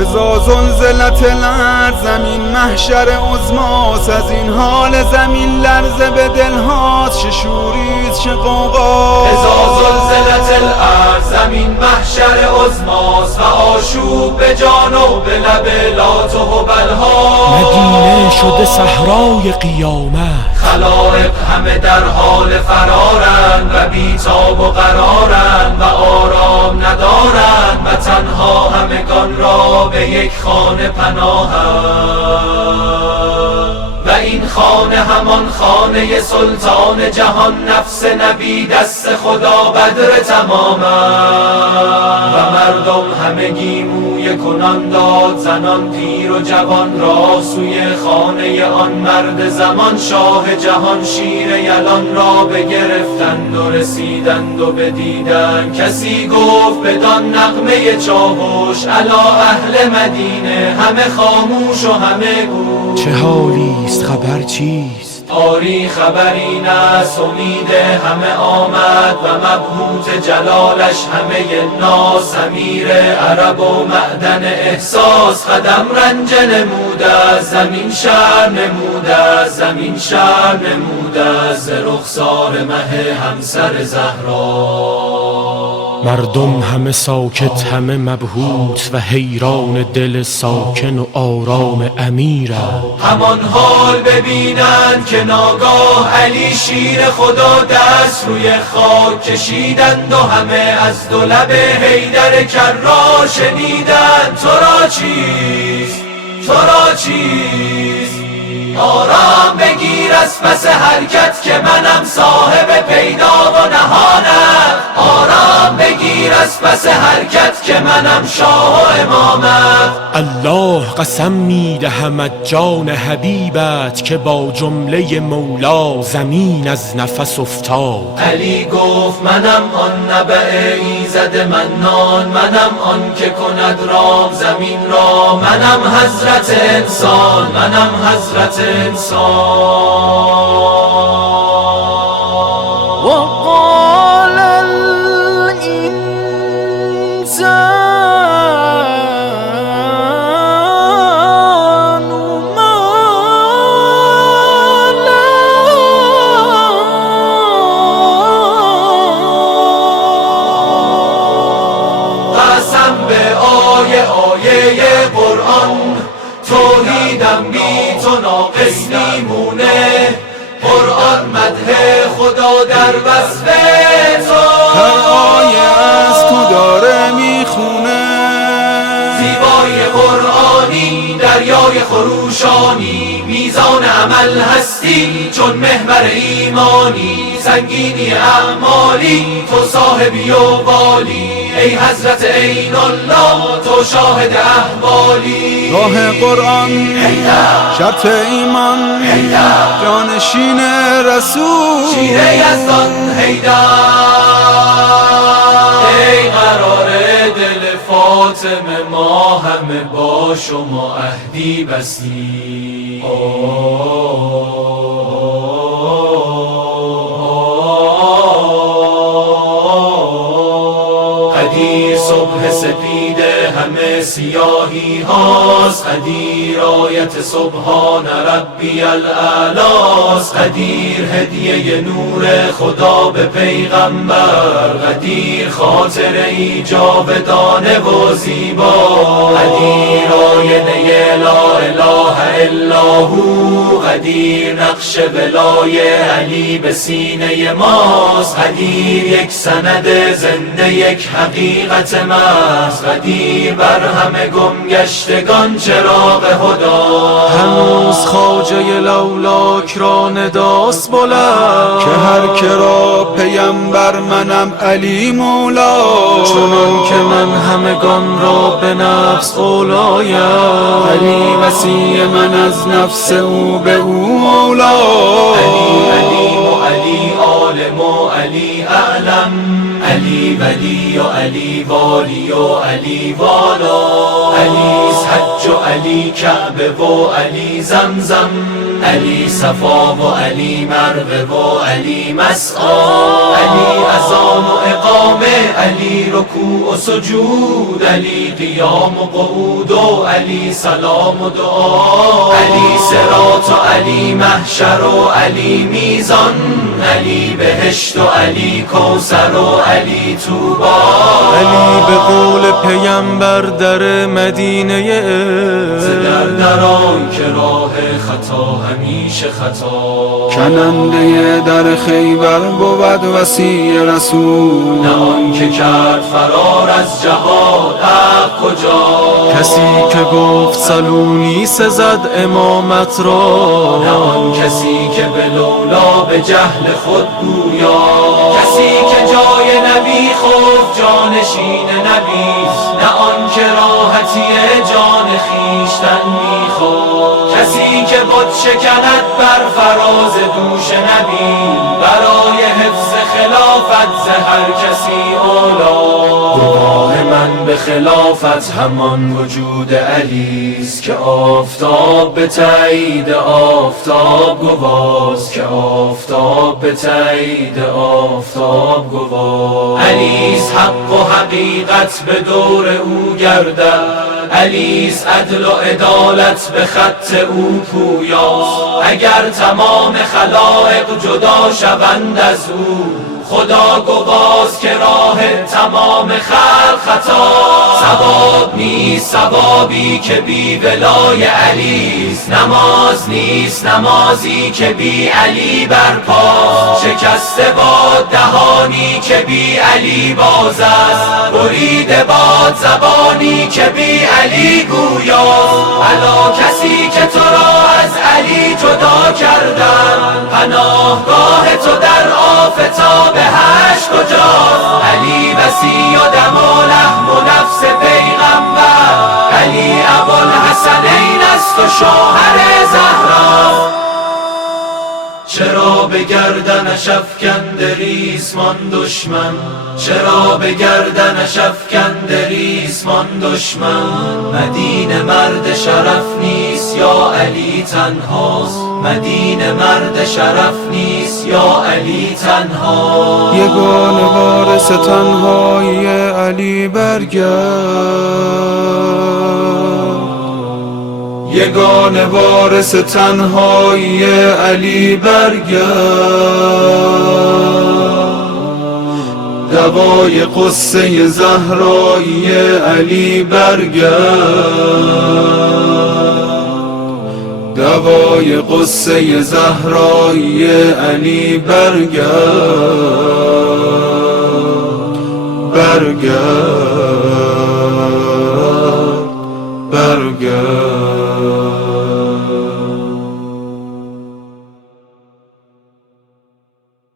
اذا زلزلت الارض زمین محشر عظماست، از این حال زمین لرزه به دلهاست، چه شوریست چه غوغاست. اذا زلزلت الارض زمین محشر عظماست و آشوب به جان و به لب لات و هبل‌هاست. مدینه شده صحرای قیامت، خلائق همه در حال فرارند و بیتاب و قرارند و آرام ندارند و تنها همگان را به یک خانه پناهند و این خانه همان خانه سلطان جهان، نفس نبی دست خدا بدر تمام و مردم همگی موی کنان داد زنان پیر و جوان را سوی خانه آن مرد زمان. شاه جهان شیر یلان را بگرفتند و رسیدند و بدیدند. کسی گفت بدان نغمه چاوش الا اهل مدینه، همه خاموش و همه گوش. چه حالیست خبر چیست؟ آری خبر این است امید همه آمد و مبهوت جلالش همه ناس. امیر عرب و معدن احساس قدم رنج نموده، زمین شرم نموده، زمین شرم نموده ز رخسار مه همسر زهرا. مردم همه ساکت همه مبهوت و حیران دل ساکن و آرام امیرند. همان حال ببینند که ناگاه علی شیر خدا دست روی خاک کشیدند و همه از دو لب حیدر کرار شنیدند. تو را چیست؟ تو را چیست؟ آرام بگیر از پس حرکت که منم صاحب پیدا و نهانم. آرام بگیر از پس حرکت که منم شاه و امامم. الله قسم میدهم از جان حبیبت که با جمله مولا زمین از نفس افتاد. علی گفت منم آن نبع ایزد منان، منم آن که کند رام زمین را، منم حضرت انسان، منم حضرت انسان. وقال الإنسان ما قسم به آیه قرآن، توحیدم بی تو ناقص میمونه. قرآن مدح خدا در وصف تو، هر آیه از تو داره میخونه. زیبای قرآنی دریای خروشانی، میزان عمل هستی چون محور ایمانی. سنگینی اعمالی تو صاحبی و والی، ای حضرت عین الله تو شاهد احوالی. راه قرآن شرط ایمان، جانشین رسول شیر یزدان حیدر. ای قرار دل فاطمه ما همه با شما عهدی بستی. قدیر صبح سپیده همه سیاهی هاست، قدیر آیت سبحان ربی الاعلاست. قدیر هدیه نور خدا به پیغمبر، قدیر خاطر ای جاودانه و زیبا. قدیر آینه لا اله الا هو، قدیر نقش ولای علی به سینه ماست. قدیر یک سند زنده یک حقیقت محض، قدیر بر همه گمگشتگان چراغ هدا. هنوز خواجه لولاک را نداست بلند که هر که را پیمبر منم علی مولا. چنان که من همگان را به نفس اولایم، علی وسیع من از نفس او به او اولا. علی علیم و علی عالم و علی اعلم، علی ولی و علی والی و علی والا. علی حج و علی کعبه و علی زمزم، علی صفا و علی مروه و علی مسعی، علی اذان و اقامه، علی رکوع و سجود، علی قیام و قعود و علی سلام و دعا، علی صراط و علی محشر و علی میزان، علی بهشت و علی کوثر و علی طوبی، علی به قول پیمبر در مدینه ز دران که راه خطا همیشه خطا، کننده در خیبر بود وصی رسول، نه آن که کرد فرار از جهاد حق کجا، کسی که گفت سلونی سزد امامت را، نه آن کسی که به لولا به جهل خود گویا، کسی که جای نبی خفت جانشین نبیست، نه آن که راحتی جان خویشتن میخواد، کسی که بت شکند بر فراز دوش نبی، برای حفظ خلافت ز هر کسی اولا، گواه من به خلافت همان وجود علیست، که آفتاب به تایید آفتاب گواست، که آفتاب به تایید آفتاب گواست، علیست حق و حقیقت به دور او گردد، علیست عدل و عدالت به خط او پویاست، اگر تمام خلائق جدا شوند از او، خدا گواست که راه تمام خلق خطا، ثواب نیست ثوابی که بی ولای علیست، نماز نیست نمازی که بی علی برپاست، شکسته باد دهانی که بی علی باز است، بریده باد زبانی که بی علی گویاست، الا کسی که تو را از علی جدا کردن، پناهگاه تو در آفتاب هشت کجاست، علی وصی و دم و لحم و نفس پیغمبر، علی ابوالحسنین است و شوهر زهرا، چرا به گردنش افکنده ریسمان دشمن، چرا به گردنش افکنده ریسمان دشمن، مدینه مرد شرف نیست یا علی تنهاست، مدینه مرد شرف نیست یا علی تنها، یگانه وارث تنهایی علی برگرد، یگانه وارث تنهایی علی برگرد، دوای قصه زهرایی علی برگرد، دوای قصه زهرایی علی برگرد، برگرد.